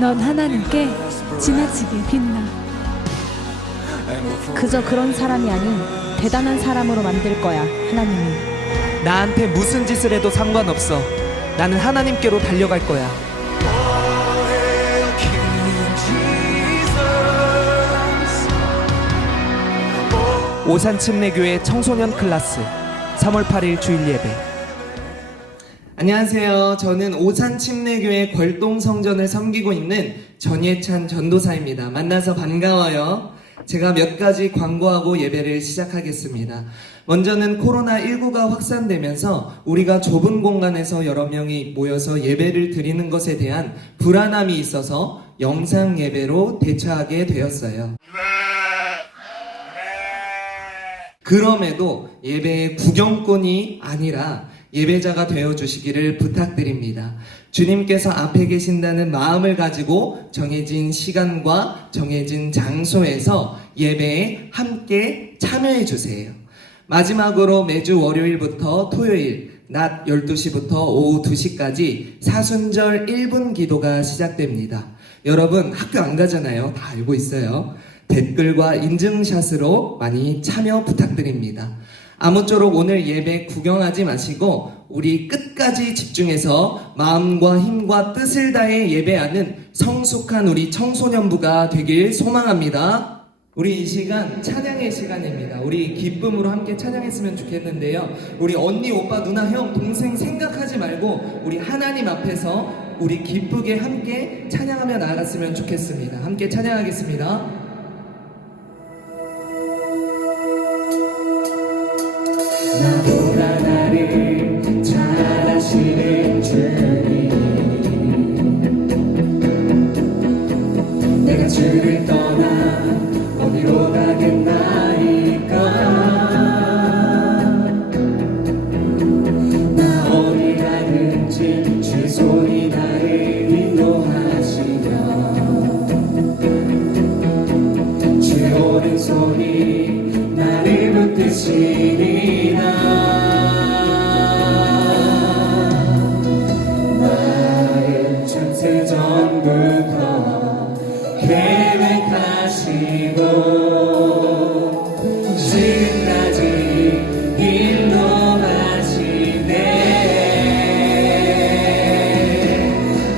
넌 하나님께 지나치게 빛나. 그저 그런 사람이 아닌 대단한 사람으로 만들 거야, 하나님이. 나한테 무슨 짓을 해도 상관없어. 나는 하나님께로 달려갈 거야. 오산침례교회 청소년 클래스 3월 8일 주일 예배. 안녕하세요. 저는 오산침례교회 걸동성전을 섬기고 있는 전예찬 전도사입니다. 만나서 반가워요. 제가 몇 가지 광고하고 예배를 시작하겠습니다. 먼저는 코로나19가 확산되면서 우리가 좁은 공간에서 여러 명이 모여서 예배를 드리는 것에 대한 불안함이 있어서 영상 예배로 대처하게 되었어요. 그럼에도 예배의 구경꾼이 아니라 예배자가 되어주시기를 부탁드립니다. 주님께서 앞에 계신다는 마음을 가지고 정해진 시간과 정해진 장소에서 예배에 함께 참여해 주세요. 마지막으로 매주 월요일부터 토요일 낮 12시부터 오후 2시까지 사순절 1분 기도가 시작됩니다. 여러분 학교 안 가잖아요. 다 알고 있어요. 댓글과 인증샷으로 많이 참여 부탁드립니다. 아무쪼록 오늘 예배 구경하지 마시고 우리 끝까지 집중해서 마음과 힘과 뜻을 다해 예배하는 성숙한 우리 청소년부가 되길 소망합니다. 우리 이 시간 찬양의 시간입니다. 우리 기쁨으로 함께 찬양했으면 좋겠는데요. 우리 언니, 오빠, 누나, 형, 동생 생각하지 말고 우리 하나님 앞에서 우리 기쁘게 함께 찬양하며 나아갔으면 좋겠습니다. 함께 찬양하겠습니다. 나보다 나를 잘 아시는 주님, 내가 주를 떠나 어디로 가겠나이까. 나 어디 가든지 주 손이 나를 인도하시며 주의 오른손이 나를 붙드시리라. 나를 창세 전부터 계획하시고 지금까지 인도하시네.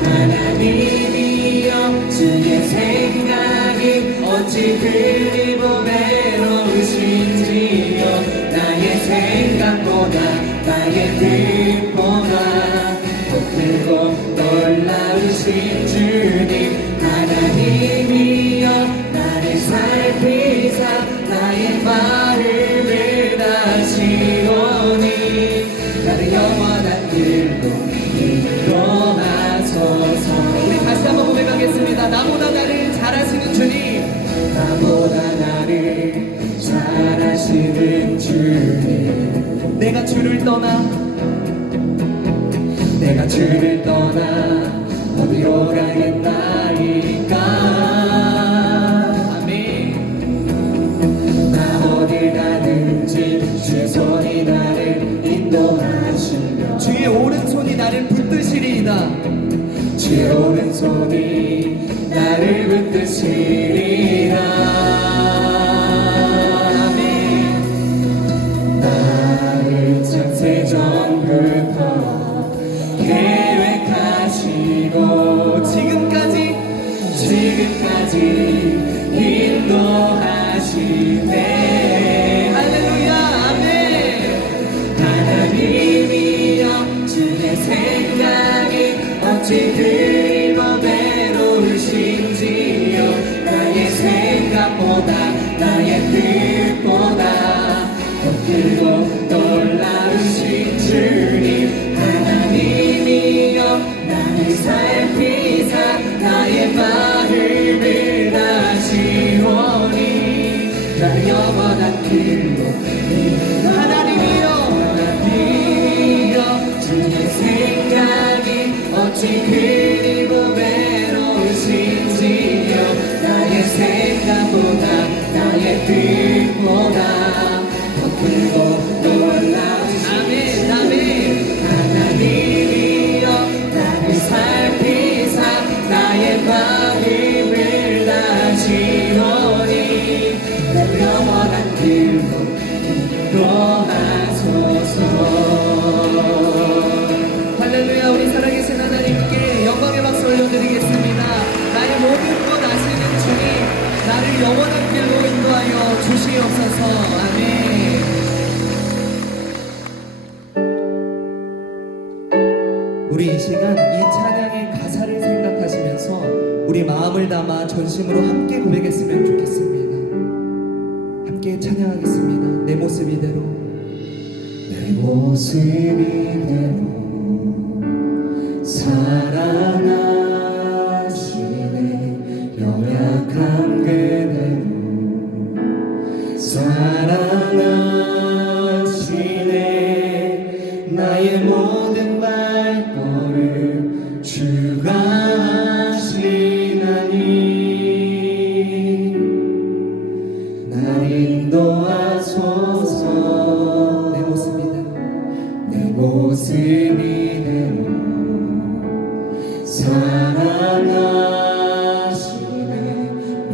하나님이여 주의 생각이 어찌 그리고 외로우신지요. 나의 생각보다 나의 뜻보다 더 크고 놀라우신 주님, 하나님이여 나를 살피사 나의 마음을 다시오니 나를 영원한 길로 인도하소서. 우리 다시 한번 고백하겠습니다. 나보다 나를 잘 아시는 주님, 나보다 나를 잘 아시는 주님, 내가 주를 떠나 어디로 가겠나이까. 아멘. 나 어딜 가든지 주의 손이 나를 인도하시며 주의 오른손이 나를 붙드시리이다. 주의 오른손이 나를 붙드시리라. 아멘. 나를 창세 전부터 계획하시고 지금까지 인도하시네. 할렐루야. 아멘. 하나님이여 주의 생각이 어찌 그리고 외로우신지요. 나의 생각보다 나의 뜻보다 더 크고 놀라우신 주님, 하나님이여 나를 살피사 나의 마음을 다시오니 나를 영원한 길로. 하나님이여 주의 생각이 어찌 그리고 외로우신지요. 나의 생각보다 나의 뜻보다 더 크고 놀라우신 아멘. 하나님이여 나를 살피사 나의 마음 시간 이 찬양의 가사를 생각하시면서 우리 마음을 담아 전심으로 함께 고백했으면 좋겠습니다. 함께 찬양하겠습니다. 내 모습 이대로, 내 모습 이대로 사랑하시네. 연약한 그대로 사랑하시네. 나의 모든 발걸음 주가 하시나니 날 인도하소서. 내 모습 이대로, 내 모습 이대로 사랑하시네.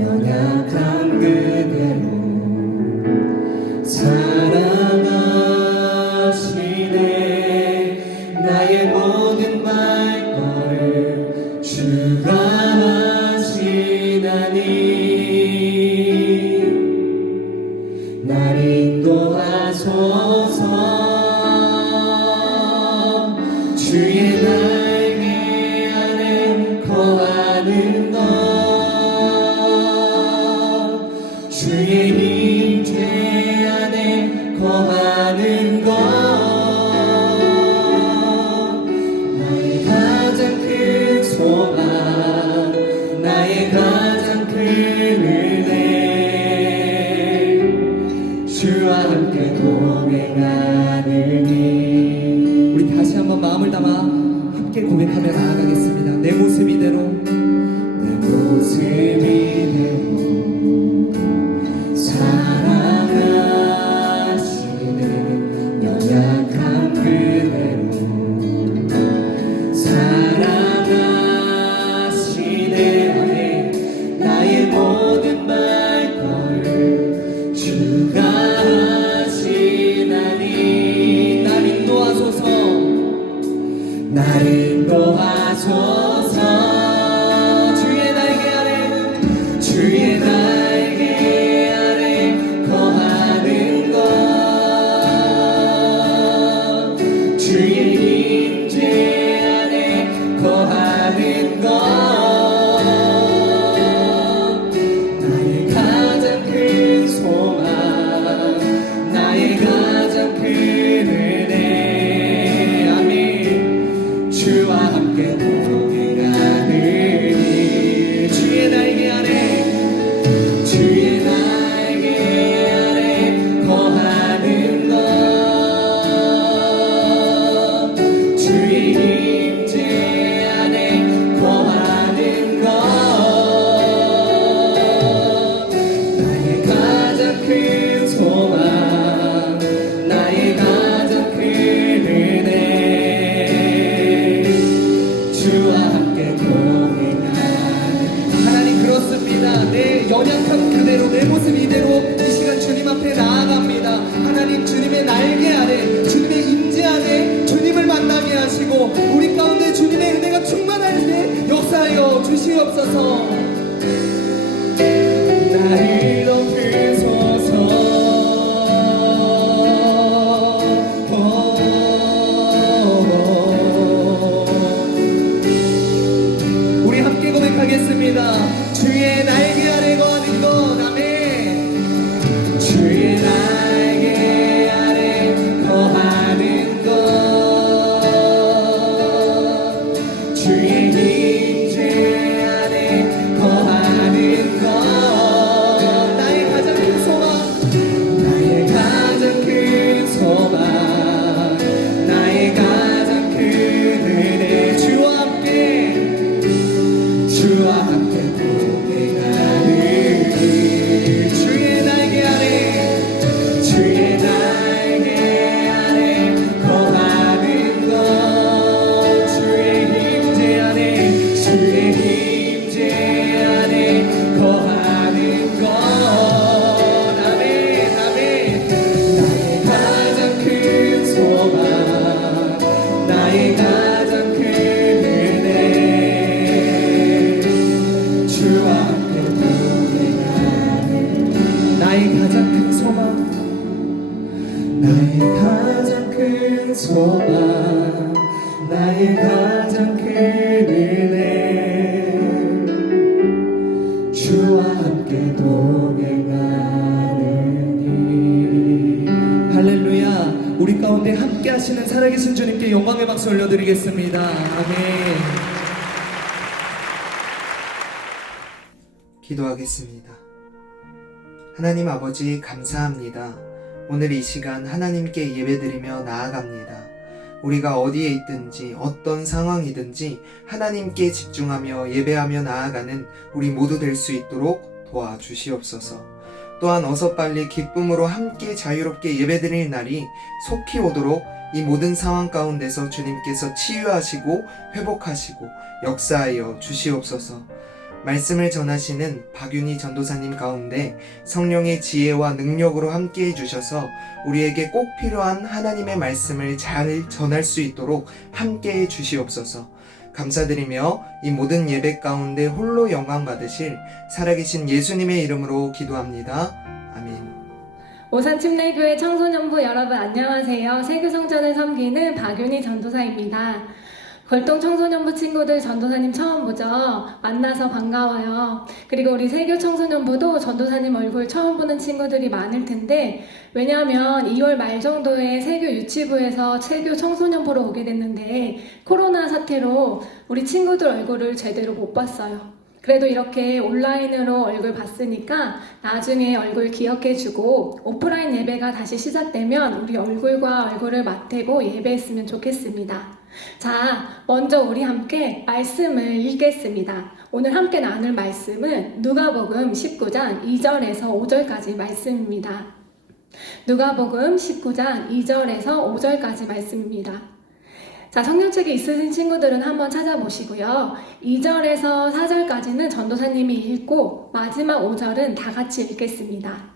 연약한 그대로 사랑하시네. 나의 모든 발걸음 주가 하시나니 날 인도하소서. 주의 날개 아래 거하는 것, 주의 임재 안에 거하는 것, 나의 가장 큰 소망, 나의 가장 큰 은혜, 주와 함께 동행하느니. 우리 다시 한번 마음을 담아 함께 고백하며 나아가겠습니다. 내 모습 이대로, 내 모습 이대로 사랑하시네. 연약한 그대로 사랑하시네. 나의 모든 발걸음 주가 하시나니 날 인도하소서. 날 인도하소서. 주의 날개 아래, 주의 날개 아래 거하는 것, 주의 임재 안에 거하는 것, 나의 가장 큰 소망, 나의 가장 큰 은혜. 아멘. 주와 함께 동행하느니 주의 날개 아래, 주의 날개 아래 거하는 것, 주의 임재 안에 거하는 것, 나의 가장 큰 소망, 나의 가장 큰 은혜, 주와 함께 동행하는. 하나님 그렇습니다. 내 연약한 그대로, 내 모습 이대로 이 시간 주님 앞에 나아갑니다. 하나님 주님의 날개 아래, 주님의 임재 안에 주님을 만나게 하시고 우리 가운데 주님의 은혜가 충만할 때 역사하여 주시옵소서. 나를 높이소서. 우리 함께 고백하겠습니다. 주의 날개 아래 거하는 것. 아멘. 주의 날개 아래 거하는 것, 주의 임재 안에 거하는 것, 나의 가장 큰 소망, 나의 가장 큰 소망, 나의 가장 큰 은혜. 주와 함께, 주와 함께 동행하는 주의 날개 아래, 주의 날개 아래 거하는 것, 주의 임재 안에, 주의 임재 안에 거하는 것. 아멘. 아멘. 나의 가장 큰 소망, 나의 가장 큰 은혜, 주와 함께 함께 하시는 살아계신 주님께 영광의 박수 올려드리겠습니다. 아멘. 기도하겠습니다. 하나님 아버지 감사합니다. 오늘 이 시간 하나님께 예배드리며 나아갑니다. 우리가 어디에 있든지 어떤 상황이든지 하나님께 집중하며 예배하며 나아가는 우리 모두 될 수 있도록 도와주시옵소서. 또한 어서 빨리 기쁨으로 함께 자유롭게 예배드릴 날이 속히 오도록 이 모든 상황 가운데서 주님께서 치유하시고 회복하시고 역사하여 주시옵소서. 말씀을 전하시는 박윤희 전도사님 가운데 성령의 지혜와 능력으로 함께 해주셔서 우리에게 꼭 필요한 하나님의 말씀을 잘 전할 수 있도록 함께 해주시옵소서. 감사드리며 이 모든 예배 가운데 홀로 영광 받으실 살아계신 예수님의 이름으로 기도합니다. 아멘. 오산침례교회 청소년부 여러분 안녕하세요. 세교성전을 섬기는 박윤희 전도사입니다. 걸동 청소년부 친구들 전도사님 처음 보죠? 만나서 반가워요. 그리고 우리 세교 청소년부도 전도사님 얼굴 처음 보는 친구들이 많을 텐데, 왜냐하면 2월 말 정도에 세교 유치부에서 세교 청소년부로 오게 됐는데 코로나 사태로 우리 친구들 얼굴을 제대로 못 봤어요. 그래도 이렇게 온라인으로 얼굴 봤으니까 나중에 얼굴 기억해주고 오프라인 예배가 다시 시작되면 우리 얼굴과 얼굴을 맞대고 예배했으면 좋겠습니다. 자, 먼저 우리 함께 말씀을 읽겠습니다. 오늘 함께 나눌 말씀은 누가복음 19장 2절에서 5절까지 말씀입니다. 누가복음 19장 2절에서 5절까지 말씀입니다. 자, 성경책이 있으신 친구들은 한번 찾아보시고요. 2절에서 4절까지는 전도사님이 읽고 마지막 5절은 다 같이 읽겠습니다.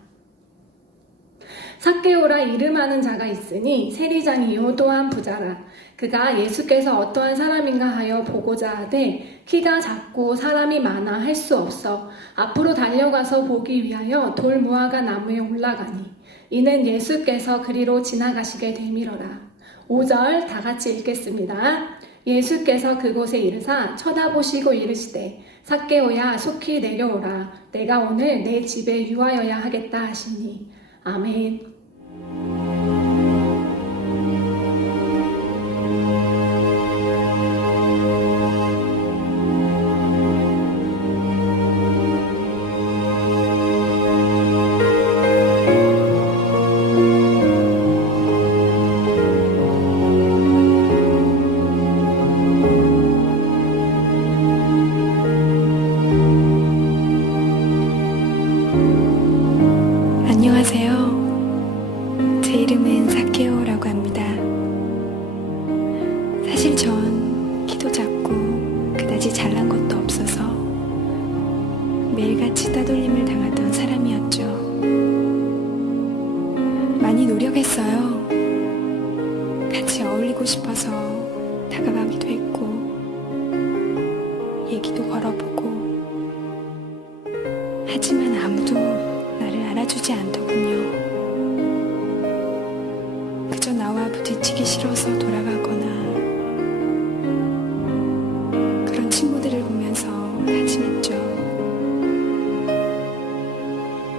삭개오라 이름하는 자가 있으니 세리장이요 또한 부자라. 그가 예수께서 어떠한 사람인가 하여 보고자 하되 키가 작고 사람이 많아 할 수 없어 앞으로 달려가서 보기 위하여 돌무화과 나무에 올라가니 이는 예수께서 그리로 지나가시게 되밀어라. 5절 다 같이 읽겠습니다. 예수께서 그곳에 이르사 쳐다보시고 이르시되 삭개오야 속히 내려오라. 내가 오늘 내 집에 유하여야 하겠다 하시니. 아멘. 안녕하세요. 제 이름은 삭개오라고 합니다. 사실 전 키도 작고 그다지 잘난 것도 없어서 매일같이 따돌림을 당하던 사람이었죠. 많이 노력했어요. 같이 어울리고 싶어서 다가가기도 했고 얘기도 걸어보고, 하지만 아무도 나를 알아주지 않더군요. 그저 나와 부딪히기 싫어서 돌아가거나 그런 친구들을 보면서 다짐했죠.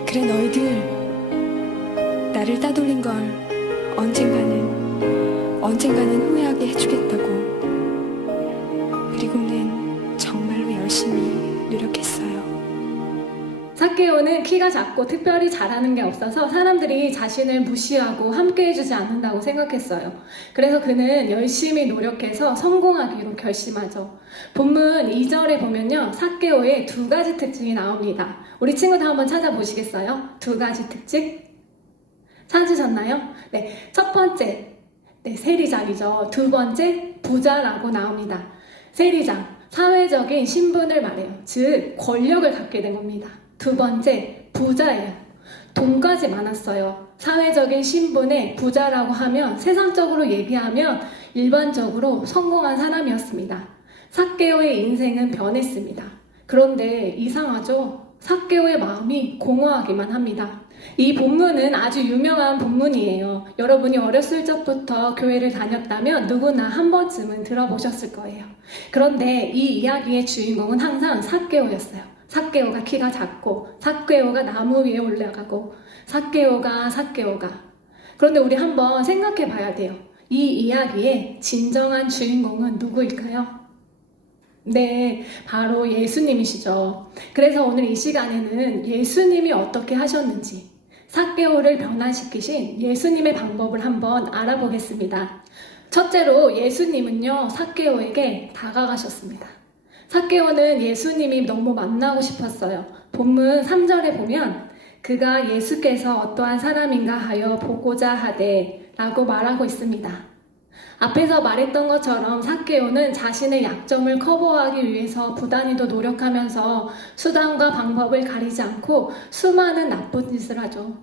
그래, 너희들 나를 따돌린 걸 언젠가는 후회하게 해주겠다고. 그리고는 정말로 열심히 노력했어요. 삭개오는 키가 작고 특별히 잘하는 게 없어서 사람들이 자신을 무시하고 함께 해주지 않는다고 생각했어요. 그래서 그는 열심히 노력해서 성공하기로 결심하죠. 본문 2절에 보면요, 삭개오의 두 가지 특징이 나옵니다. 우리 친구들 한번 찾아보시겠어요? 두 가지 특징? 찾으셨나요? 네, 첫 번째, 세리장이죠. 두 번째, 부자라고 나옵니다. 세리장, 사회적인 신분을 말해요. 즉, 권력을 갖게 된 겁니다. 두 번째, 부자예요. 돈까지 많았어요. 사회적인 신분의 부자라고 하면 세상적으로 얘기하면 일반적으로 성공한 사람이었습니다. 삭개오의 인생은 변했습니다. 그런데 이상하죠? 삭개오의 마음이 공허하기만 합니다. 이 본문은 아주 유명한 본문이에요. 여러분이 어렸을 적부터 교회를 다녔다면 누구나 한 번쯤은 들어보셨을 거예요. 그런데 이 이야기의 주인공은 항상 삭개오였어요. 삭개오가 키가 작고, 삭개오가 나무 위에 올라가고, 삭개오가. 그런데 우리 한번 생각해 봐야 돼요. 이 이야기의 진정한 주인공은 누구일까요? 네, 바로 예수님이시죠. 그래서 오늘 이 시간에는 예수님이 어떻게 하셨는지 삭개오를 변화시키신 예수님의 방법을 한번 알아보겠습니다. 첫째로 예수님은요, 삭개오에게 다가가셨습니다. 삭개오는 예수님이 너무 만나고 싶었어요. 본문 3절에 보면 그가 예수께서 어떠한 사람인가 하여 보고자 하되 라고 말하고 있습니다. 앞에서 말했던 것처럼 삭개오는 자신의 약점을 커버하기 위해서 부단히도 노력하면서 수단과 방법을 가리지 않고 수많은 나쁜 짓을 하죠.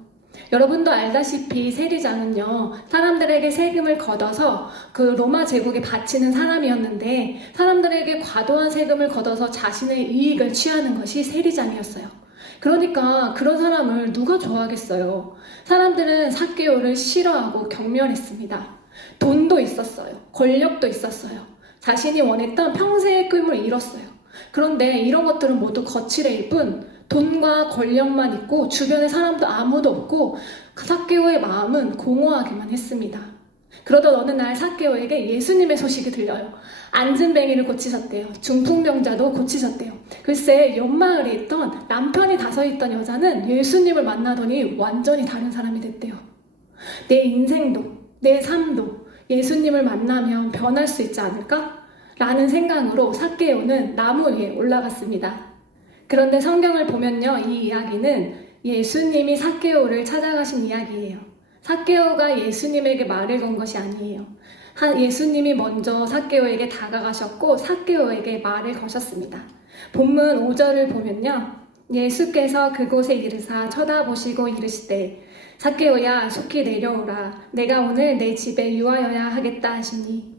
여러분도 알다시피 세리장은요, 사람들에게 세금을 걷어서 그 로마 제국에 바치는 사람이었는데 사람들에게 과도한 세금을 걷어서 자신의 이익을 취하는 것이 세리장이었어요. 그러니까 그런 사람을 누가 좋아하겠어요? 사람들은 삭개오를 싫어하고 경멸했습니다. 돈도 있었어요. 권력도 있었어요. 자신이 원했던 평생의 꿈을 이뤘어요. 그런데 이런 것들은 모두 거칠일 뿐 돈과 권력만 있고 주변에 사람도 아무도 없고 삭개오의 마음은 공허하기만 했습니다. 그러던 어느 날 삭개오에게 예수님의 소식이 들려요. 안진뱅이를 고치셨대요. 중풍병자도 고치셨대요. 글쎄 옆마을에 있던 남편이 다서 있던 여자는 예수님을 만나더니 완전히 다른 사람이 됐대요. 내 인생도 내 삶도 예수님을 만나면 변할 수 있지 않을까? 라는 생각으로 삭개오는 나무 위에 올라갔습니다. 그런데 성경을 보면요, 이 이야기는 예수님이 삭개오를 찾아가신 이야기예요. 삭개오가 예수님에게 말을 건 것이 아니에요. 예수님이 먼저 삭개오에게 다가가셨고 삭개오에게 말을 거셨습니다. 본문 5절을 보면요, 예수께서 그곳에 이르사 쳐다보시고 이르시되 삭개오야 속히 내려오라. 내가 오늘 내 집에 유하여야 하겠다 하시니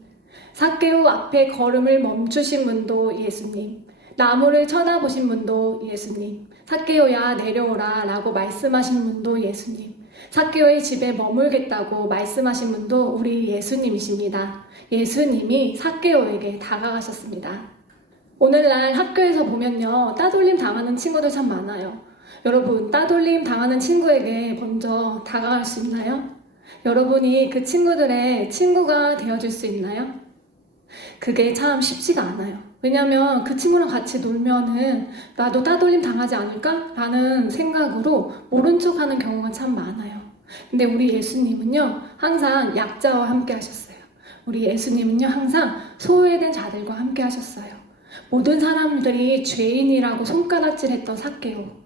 삭개오 앞에 걸음을 멈추신 분도 예수님, 나무를 쳐다보신 분도 예수님, 삭개오야 내려오라 라고 말씀하신 분도 예수님, 삭개오의 집에 머물겠다고 말씀하신 분도 우리 예수님이십니다. 예수님이 삭개오에게 다가가셨습니다. 오늘날 학교에서 보면요, 따돌림 당하는 친구들 참 많아요. 여러분, 따돌림 당하는 친구에게 먼저 다가갈 수 있나요? 여러분이 그 친구들의 친구가 되어줄 수 있나요? 그게 참 쉽지가 않아요. 왜냐면 그 친구랑 같이 놀면은 나도 따돌림 당하지 않을까? 라는 생각으로 모른 척 하는 경우가 참 많아요. 근데 우리 예수님은요, 항상 약자와 함께 하셨어요. 우리 예수님은요, 항상 소외된 자들과 함께 하셨어요. 모든 사람들이 죄인이라고 손가락질했던 삭개오.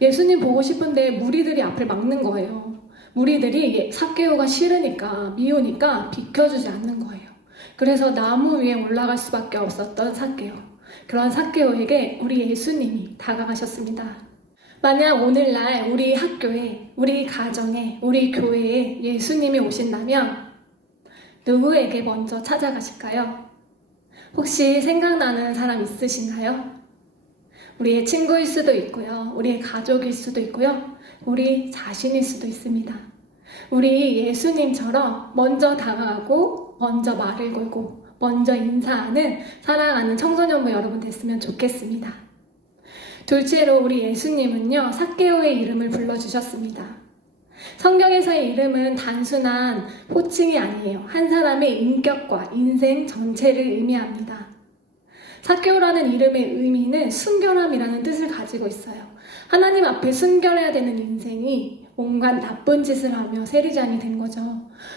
예수님 보고 싶은데 무리들이 앞을 막는 거예요. 무리들이 삭개오가 싫으니까, 미우니까 비켜주지 않는 거예요. 그래서 나무 위에 올라갈 수밖에 없었던 삭개오. 그런 삭개오에게 우리 예수님이 다가가셨습니다. 만약 오늘날 우리 학교에, 우리 가정에, 우리 교회에 예수님이 오신다면 누구에게 먼저 찾아가실까요? 혹시 생각나는 사람 있으신가요? 우리의 친구일 수도 있고요. 우리의 가족일 수도 있고요. 우리 자신일 수도 있습니다. 우리 예수님처럼 먼저 다가가고 먼저 말을 걸고 먼저 인사하는 사랑하는 청소년부 여러분 됐으면 좋겠습니다. 둘째로 우리 예수님은요, 삭개오의 이름을 불러주셨습니다. 성경에서의 이름은 단순한 호칭이 아니에요. 한 사람의 인격과 인생 전체를 의미합니다. 삭개오라는 이름의 의미는 순결함이라는 뜻을 가지고 있어요. 하나님 앞에 순결해야 되는 인생이 온갖 나쁜 짓을 하며 세리장이 된 거죠.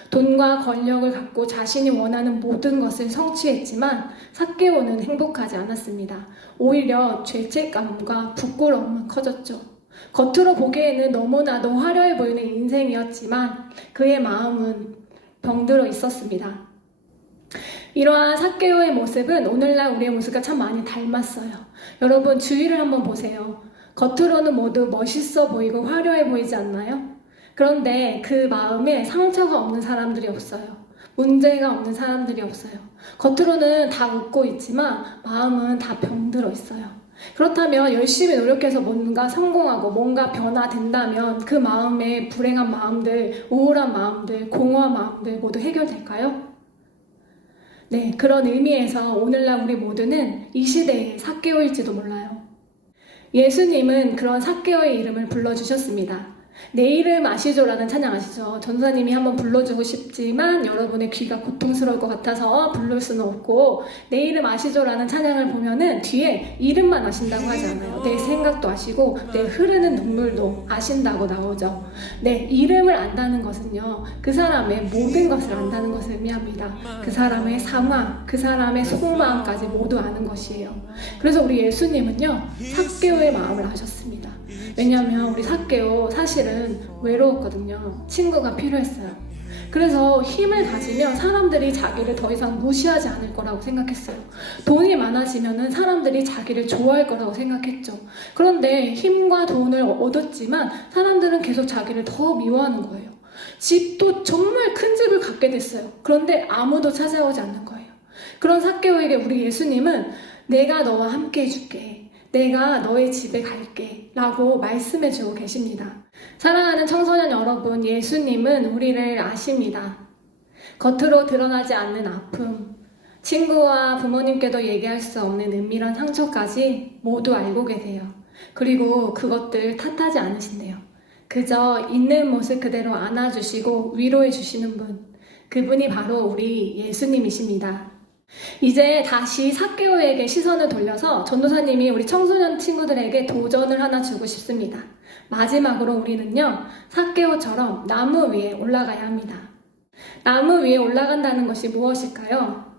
돈과 권력을 갖고 자신이 원하는 모든 것을 성취했지만 삭개오는 행복하지 않았습니다. 오히려 죄책감과 부끄러움은 커졌죠. 겉으로 보기에는 너무나도 화려해 보이는 인생이었지만 그의 마음은 병들어 있었습니다. 이러한 삭개오의 모습은 오늘날 우리의 모습과 참 많이 닮았어요. 여러분, 주위를 한번 보세요. 겉으로는 모두 멋있어 보이고 화려해 보이지 않나요? 그런데 그 마음에 상처가 없는 사람들이 없어요. 문제가 없는 사람들이 없어요. 겉으로는 다 웃고 있지만 마음은 다 병들어 있어요. 그렇다면 열심히 노력해서 뭔가 성공하고 뭔가 변화된다면 그 마음의 불행한 마음들, 우울한 마음들, 공허한 마음들 모두 해결될까요? 네, 그런 의미에서 오늘날 우리 모두는 이 시대의 삭개오일지도 몰라요. 예수님은 그런 삭개오의 이름을 불러주셨습니다. 내 이름 아시죠라는 찬양 아시죠? 전사님이 한번 불러주고 싶지만 여러분의 귀가 고통스러울 것 같아서 부를 수는 없고, 내 이름 아시죠라는 찬양을 보면은 뒤에 이름만 아신다고 하지 않아요. 내 생각도 아시고 내 흐르는 눈물도 아신다고 나오죠. 내 이름을 안다는 것은요, 그 사람의 모든 것을 안다는 것을 의미합니다. 그 사람의 상황, 그 사람의 속마음까지 모두 아는 것이에요. 그래서 우리 예수님은요, 삭개오의 마음을 아셨습니다. 왜냐하면 우리 삭개오 사실은 외로웠거든요. 친구가 필요했어요. 그래서 힘을 가지면 사람들이 자기를 더 이상 무시하지 않을 거라고 생각했어요. 돈이 많아지면 사람들이 자기를 좋아할 거라고 생각했죠. 그런데 힘과 돈을 얻었지만 사람들은 계속 자기를 더 미워하는 거예요. 집도 정말 큰 집을 갖게 됐어요. 그런데 아무도 찾아오지 않는 거예요. 그런 삭개오에게 우리 예수님은 내가 너와 함께 해줄게, 내가 너의 집에 갈게 라고 말씀해 주고 계십니다. 사랑하는 청소년 여러분, 예수님은 우리를 아십니다. 겉으로 드러나지 않는 아픔, 친구와 부모님께도 얘기할 수 없는 은밀한 상처까지 모두 알고 계세요. 그리고 그것들 탓하지 않으신대요. 그저 있는 모습 그대로 안아주시고 위로해 주시는 분, 그분이 바로 우리 예수님이십니다. 이제 다시 삭개오에게 시선을 돌려서 전도사님이 우리 청소년 친구들에게 도전을 하나 주고 싶습니다. 마지막으로 우리는요, 삭개오처럼 나무 위에 올라가야 합니다. 나무 위에 올라간다는 것이 무엇일까요?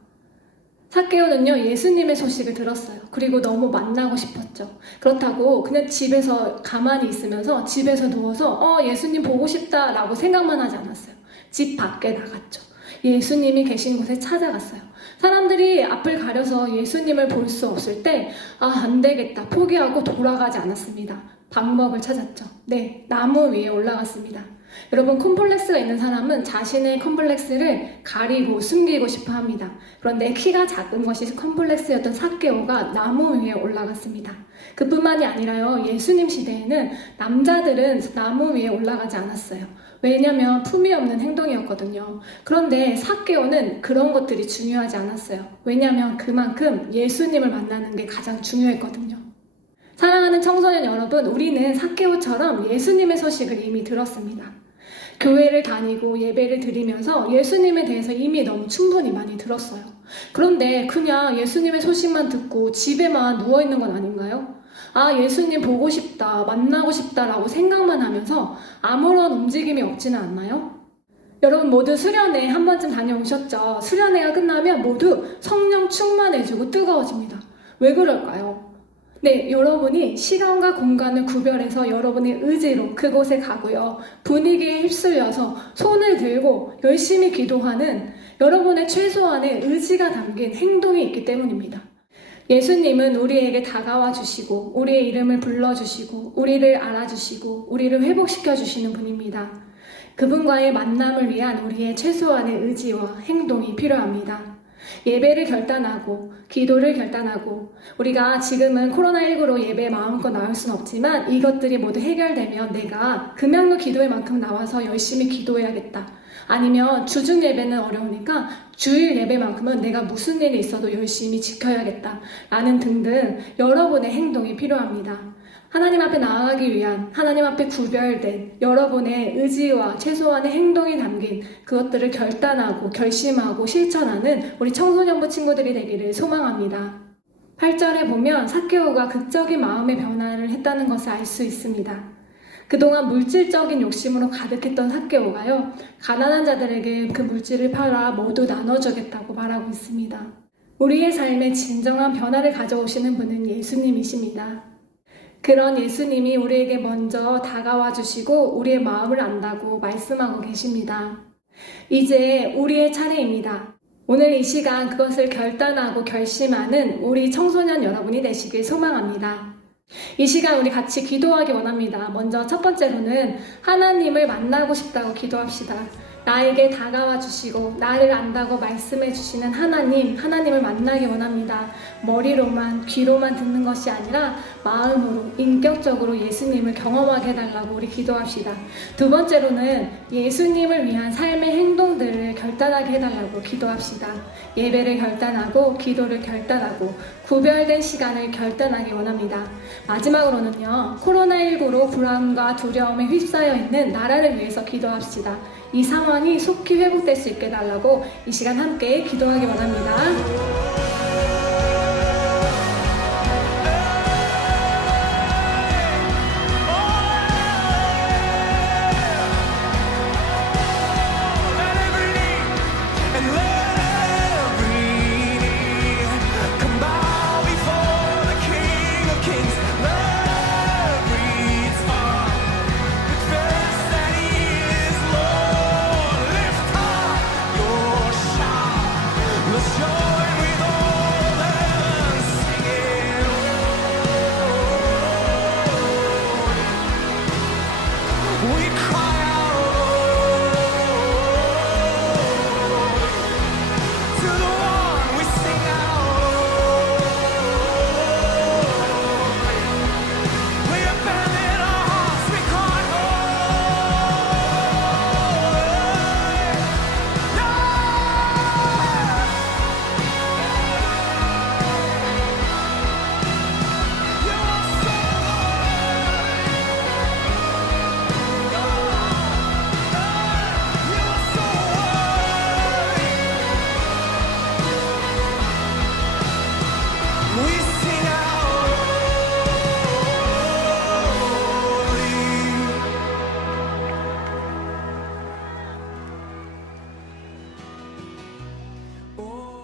삭개오는요, 예수님의 소식을 들었어요. 그리고 너무 만나고 싶었죠. 그렇다고 그냥 집에서 가만히 있으면서 집에서 누워서 예수님 보고 싶다 라고 생각만 하지 않았어요. 집 밖에 나갔죠. 예수님이 계신 곳에 찾아갔어요. 사람들이 앞을 가려서 예수님을 볼 수 없을 때 안 되겠다 포기하고 돌아가지 않았습니다. 방법을 찾았죠. 네, 나무 위에 올라갔습니다. 여러분, 콤플렉스가 있는 사람은 자신의 콤플렉스를 가리고 숨기고 싶어 합니다. 그런데 키가 작은 것이 콤플렉스였던 삭개오가 나무 위에 올라갔습니다. 그뿐만이 아니라요, 예수님 시대에는 남자들은 나무 위에 올라가지 않았어요. 왜냐면 품위 없는 행동이었거든요. 그런데 삭개오는 그런 것들이 중요하지 않았어요. 왜냐면 그만큼 예수님을 만나는 게 가장 중요했거든요. 사랑하는 청소년 여러분, 우리는 삭개오처럼 예수님의 소식을 이미 들었습니다. 교회를 다니고 예배를 드리면서 예수님에 대해서 이미 너무 충분히 많이 들었어요. 그런데 그냥 예수님의 소식만 듣고 집에만 누워있는 건 아닌가요? 예수님 보고 싶다, 만나고 싶다라고 생각만 하면서 아무런 움직임이 없지는 않나요? 여러분 모두 수련회 한 번쯤 다녀오셨죠? 수련회가 끝나면 모두 성령 충만해지고 뜨거워집니다. 왜 그럴까요? 네, 여러분이 시간과 공간을 구별해서 여러분의 의지로 그곳에 가고요. 분위기에 휩쓸려서 손을 들고 열심히 기도하는 여러분의 최소한의 의지가 담긴 행동이 있기 때문입니다. 예수님은 우리에게 다가와 주시고 우리의 이름을 불러주시고 우리를 알아주시고 우리를 회복시켜 주시는 분입니다. 그분과의 만남을 위한 우리의 최소한의 의지와 행동이 필요합니다. 예배를 결단하고 기도를 결단하고, 우리가 지금은 코로나19로 예배에 마음껏 나올 수는 없지만 이것들이 모두 해결되면 내가 금양로 기도회만큼 나와서 열심히 기도해야겠다, 아니면 주중 예배는 어려우니까 주일 예배만큼은 내가 무슨 일이 있어도 열심히 지켜야겠다 라는 등등 여러분의 행동이 필요합니다. 하나님 앞에 나아가기 위한, 하나님 앞에 구별된 여러분의 의지와 최소한의 행동이 담긴 그것들을 결단하고 결심하고 실천하는 우리 청소년부 친구들이 되기를 소망합니다. 8절에 보면 삭개오가 극적인 마음의 변화를 했다는 것을 알 수 있습니다. 그동안 물질적인 욕심으로 가득했던 삭개오가요, 가난한 자들에게 그 물질을 팔아 모두 나눠주겠다고 말하고 있습니다. 우리의 삶에 진정한 변화를 가져오시는 분은 예수님이십니다. 그런 예수님이 우리에게 먼저 다가와 주시고 우리의 마음을 안다고 말씀하고 계십니다. 이제 우리의 차례입니다. 오늘 이 시간 그것을 결단하고 결심하는 우리 청소년 여러분이 되시길 소망합니다. 이 시간 우리 같이 기도하기 원합니다. 먼저 첫 번째로는 하나님을 만나고 싶다고 기도합시다. 나에게 다가와 주시고 나를 안다고 말씀해 주시는 하나님을 만나기 원합니다. 머리로만, 귀로만 듣는 것이 아니라 마음으로, 인격적으로 예수님을 경험하게 해달라고 우리 기도합시다. 두 번째로는 예수님을 위한 삶의 행동들을 결단하게 해달라고 기도합시다. 예배를 결단하고 기도를 결단하고 구별된 시간을 결단하기 원합니다. 마지막으로는요, 코로나19로 불안과 두려움에 휩싸여 있는 나라를 위해서 기도합시다. 이 상황이 속히 회복될 수 있게 해달라고 이 시간 함께 기도하기 원합니다.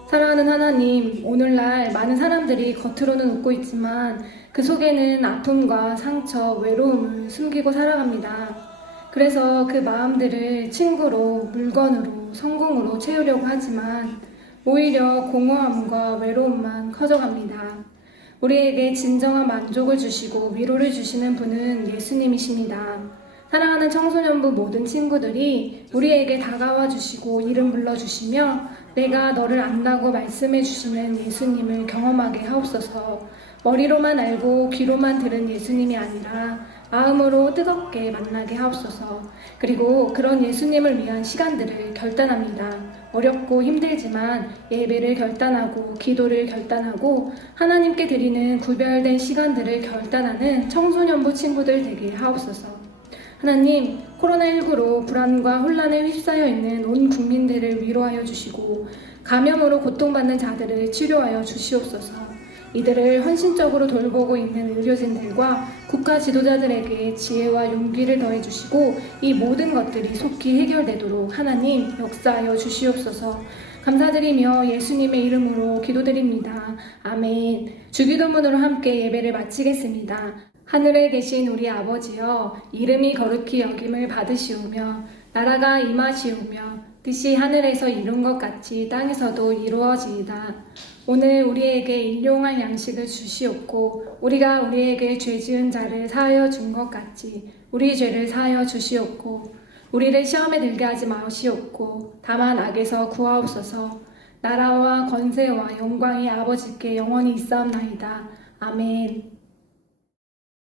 사랑하는 하나님, 오늘날 많은 사람들이 겉으로는 웃고 있지만 그 속에는 아픔과 상처, 외로움을 숨기고 살아갑니다. 그래서 그 마음들을 친구로, 물건으로, 성공으로 채우려고 하지만 오히려 공허함과 외로움만 커져갑니다. 우리에게 진정한 만족을 주시고 위로를 주시는 분은 예수님이십니다. 사랑하는 청소년부 모든 친구들이 우리에게 다가와 주시고 이름 불러주시며 내가 너를 안다고 말씀해 주시는 예수님을 경험하게 하옵소서. 머리로만 알고 귀로만 들은 예수님이 아니라 마음으로 뜨겁게 만나게 하옵소서. 그리고 그런 예수님을 위한 시간들을 결단합니다. 어렵고 힘들지만 예배를 결단하고 기도를 결단하고 하나님께 드리는 구별된 시간들을 결단하는 청소년부 친구들 되게 하옵소서. 하나님, 코로나19로 불안과 혼란에 휩싸여 있는 온 국민들을 위로하여 주시고 감염으로 고통받는 자들을 치료하여 주시옵소서. 이들을 헌신적으로 돌보고 있는 의료진들과 국가 지도자들에게 지혜와 용기를 더해 주시고 이 모든 것들이 속히 해결되도록 하나님 역사하여 주시옵소서. 감사드리며 예수님의 이름으로 기도드립니다. 아멘. 주기도문으로 함께 예배를 마치겠습니다. 하늘에 계신 우리 아버지여, 이름이 거룩히 여김을 받으시오며 나라가 임하시오며 뜻이 하늘에서 이룬 것 같이 땅에서도 이루어지이다. 오늘 우리에게 일용할 양식을 주시옵고 우리가 우리에게 죄 지은 자를 사하여 준 것 같이 우리 죄를 사하여 주시옵고 우리를 시험에 들게 하지 마시옵고 다만 악에서 구하옵소서. 나라와 권세와 영광이 아버지께 영원히 있사옵나이다. 아멘.